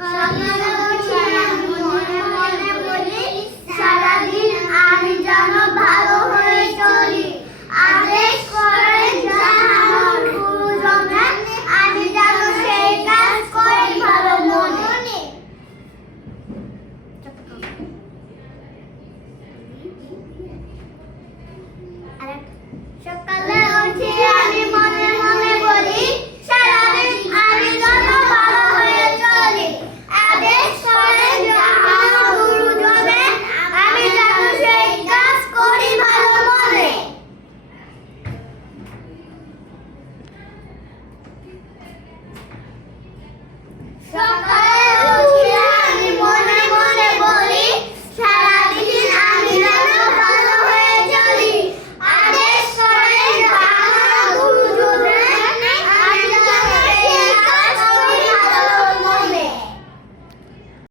সকালে উঠে আমি মনে মনে বলি সারাদিন আমি যেন ভালো হয়ে চলি। আদেশ করে জানানোর গুরুজনে আমি যেন সেই কাজ করি ভালো মনে। সকালে উঠে আমি মনে মনে বলি সারাদিন আমি যেন ভালো হয়ে চলি। আদেশ করে জানানোর গুরুজনে আমি যেন সেই কাজ করি ভালো মনে। সকালে